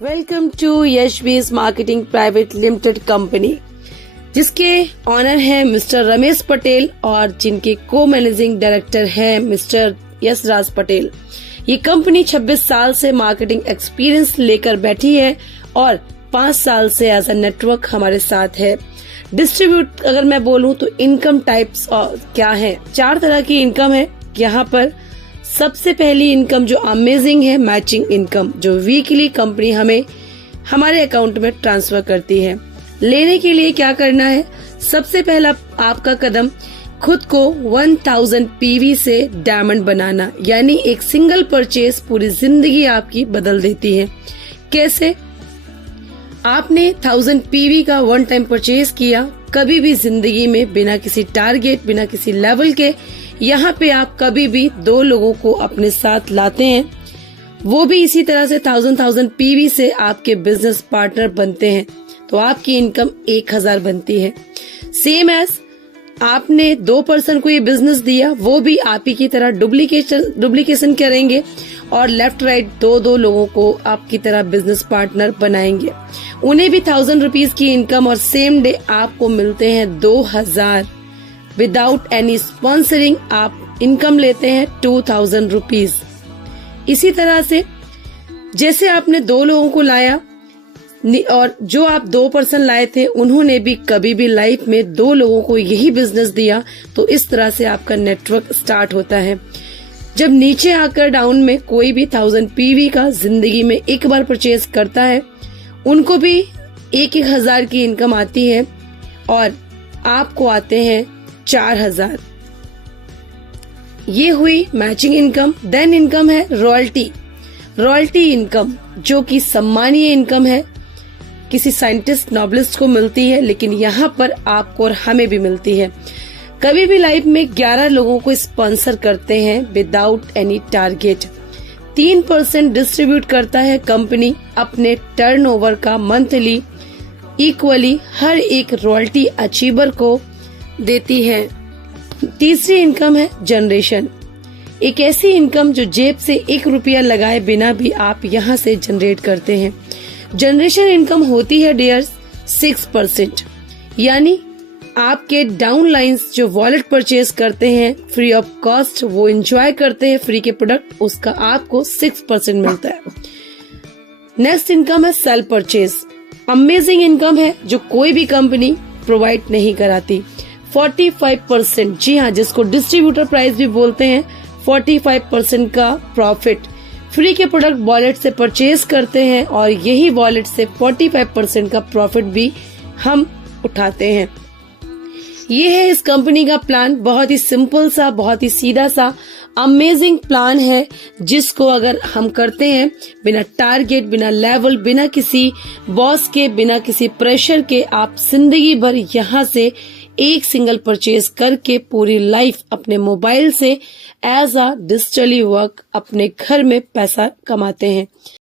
Welcome to Yashvis marketing private limited company, जिसके owner हैं mister Ramesh Patel और जिनके को मैनेजिंग डायरेक्टर हैं मिस्टर यशराज पटेल। ये कंपनी 26 साल से मार्केटिंग एक्सपीरियंस लेकर बैठी है और 5 साल से एज अ नेटवर्क हमारे साथ है। डिस्ट्रीब्यूट अगर मैं बोलूं तो इनकम टाइप्स क्या है, 4 तरह की इनकम है यहाँ पर। सबसे पहली इनकम जो अमेजिंग है, मैचिंग इनकम, जो वीकली कंपनी हमें हमारे अकाउंट में ट्रांसफर करती है। लेने के लिए क्या करना है, सबसे पहला आपका कदम खुद को 1000 पीवी से डायमंड बनाना, यानी एक सिंगल परचेज पूरी जिंदगी आपकी बदल देती है। कैसे? आपने 1000 पीवी का वन टाइम परचेज किया, कभी भी जिंदगी में बिना किसी टारगेट, बिना किसी लेवल के, यहाँ पे आप कभी भी 2 लोगों को अपने साथ लाते हैं, वो भी इसी तरह से 1000 पीवी से आपके बिजनेस पार्टनर बनते हैं, तो आपकी इनकम 1000 बनती है। सेम एज आपने 2 पर्सन को ये बिजनेस दिया, वो भी आप ही की तरह डुप्लीकेशन करेंगे और लेफ्ट राइट 2 लोगों को आपकी तरह बिजनेस पार्टनर बनाएंगे। उन्हें भी 1000 रुपीज की इनकम और सेम डे आपको मिलते हैं 2000। विदाउट एनी स्पॉन्सरिंग आप इनकम लेते हैं 2000 रुपीज। इसी तरह से जैसे आपने 2 लोगों को लाया और जो आप 2 पर्सन लाए थे उन्होंने भी कभी भी लाइफ में 2 लोगों को यही बिजनेस दिया, तो इस तरह से आपका नेटवर्क स्टार्ट होता है। जब नीचे आकर डाउन में कोई भी 1000 पीवी का जिंदगी में एक बार परचेज करता है, उनको भी 1000 की इनकम आती है और आपको आते हैं 4000। ये हुई मैचिंग इनकम। देन इनकम है रॉयल्टी इनकम, जो कि सम्मानीय इनकम है, किसी साइंटिस्ट नॉबलिस्ट को मिलती है, लेकिन यहाँ पर आपको और हमें भी मिलती है। कभी भी लाइफ में 11 लोगों को स्पॉन्सर करते हैं विदाउट एनी टारगेट। 3% डिस्ट्रीब्यूट करता है कंपनी अपने टर्नओवर का मंथली, इक्वली हर एक रॉयल्टी अचीवर को देती है। तीसरी इनकम है जनरेशन, एक ऐसी इनकम जो जेब से 1 रुपया लगाए बिना भी आप यहाँ से जनरेट करते हैं। जनरेशन इनकम होती है डियर्स 6%, यानी आपके डाउन लाइन्स जो वॉलेट परचेज करते हैं फ्री ऑफ कॉस्ट, वो एंजॉय करते हैं फ्री के प्रोडक्ट, उसका आपको 6% मिलता है। नेक्स्ट इनकम है सेल परचेज, अमेजिंग इनकम है जो कोई भी कंपनी प्रोवाइड नहीं कराती। 45%, जी हाँ, जिसको डिस्ट्रीब्यूटर प्राइस भी बोलते हैं, 45% का प्रॉफिट फ्री के प्रोडक्ट वॉलेट से परचेज करते हैं और यही वॉलेट से 45% का प्रॉफिट भी हम उठाते हैं। ये है इस कंपनी का प्लान, बहुत ही सिंपल सा, बहुत ही सीधा सा अमेजिंग प्लान है, जिसको अगर हम करते हैं बिना टारगेट, बिना लेवल, बिना किसी बॉस के, बिना किसी प्रेशर के, आप जिंदगी भर यहाँ से एक सिंगल परचेज करके पूरी लाइफ अपने मोबाइल से एज अ डिजिटली वर्क अपने घर में पैसा कमाते हैं।